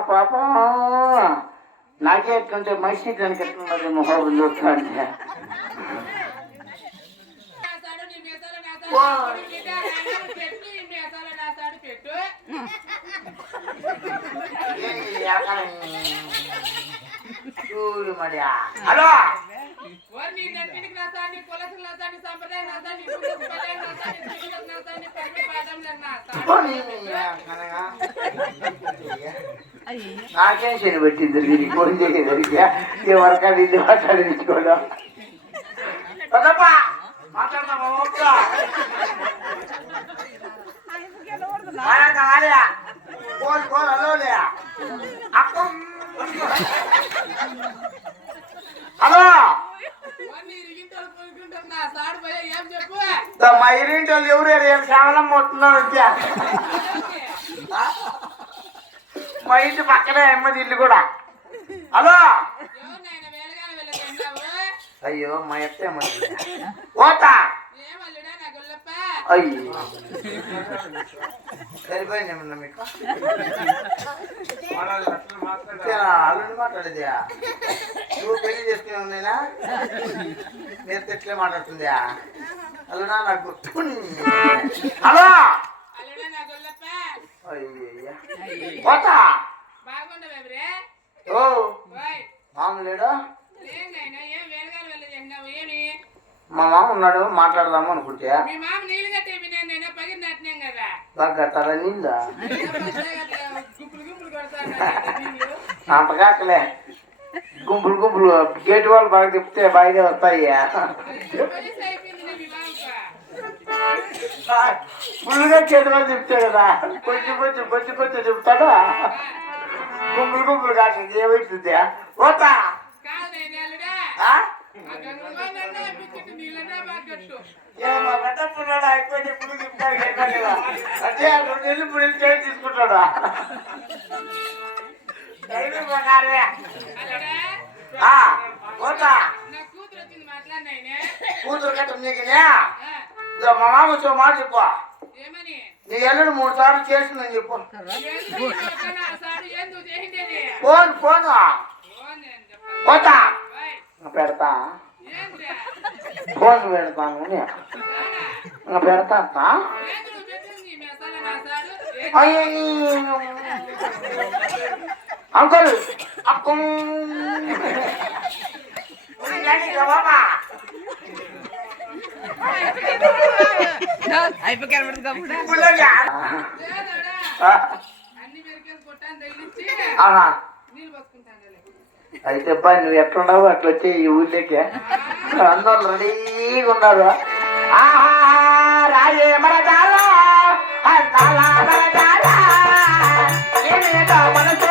పాపం. నాకే ఎట్లుంటే మనిషి దానికి ఎట్లున్నది మొహం పెట్టు. చూడు మడియా. హలో! సంప్రదాయం నాసాడు, నీ పుట్టుకు పదాయం నాసాడు, నీ తిరుగులకు నాసాడు, నీ పరుగు పాదములకు నాసాడు. నాకేం శని పెట్టింది దీనికి ఫోన్ చేసేసరికి ఏ వరకాడు ఫోన్ హలోలే అక్క హలో? మా ఇరింటి వాళ్ళు ఎవరు? ఏం శ్రావణం మొత్తున్నారు మా ఇంటి పక్కనే అమ్మది ఇల్లు కూడా. హలో? అయ్యో మా ఎత్తే అమ్మది పోతా. అయ్యో. సరిపోయింది మీకు? అల్లుడు మాట్లాడేదా నువ్వు పెళ్ళి చేసుకునే ఉన్నాయినా మీరు తెట్లే మాట్లాడుతుందా అల్లుడా నాకు గుర్తు హలో అల్లుడా నా గుల్లప్ప? అయ్యయ్య. పోతా? ఓ. మామూలేడు? మా మామ ఉన్నాడు మాట్లాడదాము అనుకుంటే. బాగా నీళ్ళ? అంతకాకలే గుంపులు గుంపులు గేట్ వాళ్ళు బాగా తిప్పితే బాగా వస్తాయి. ఫుల్గా చేతి వాళ్ళు చెప్తే కదా? కొంచెం కొంచెం కొంచెం కొంచెం చెప్తాడా గుంపులు గుంపులు కాక ఏమైతుంది? పోతా. కట్టప్పున్నాడు అయిపోయింది ఇప్పుడు చెప్తాడు అంటే ఆ రెండు నెలలు ఇప్పుడు చేతి తీసుకుంటాడా? పోతా. కూతురు కట్ట నీకునే మా మామ వచ్చే మాట చెప్పు. నీ ఎల్లుడు మూడు సార్లు చేసిందని చెప్పు. Phone phone. పోతా. పెడతా? ఫోన్ పెడతాను పెడతా అత్త. ఏంది నువ్వు పెట్టింది ఈ మసాలా నా సాడు? ఏంది? అయ్యో నీ- అంకుల్ అక్కు లేదోడా? పోసుకుంటానులే. అయితే పా నువ్వు ఎట్లున్నావు అట్లా వచ్చి ఈ ఊళ్ళోకి. అందరూ రెడీగా ఉన్నారు? ఆహా రాజే మరదాలా అందాల మరదాలా. నీ మీద మనసు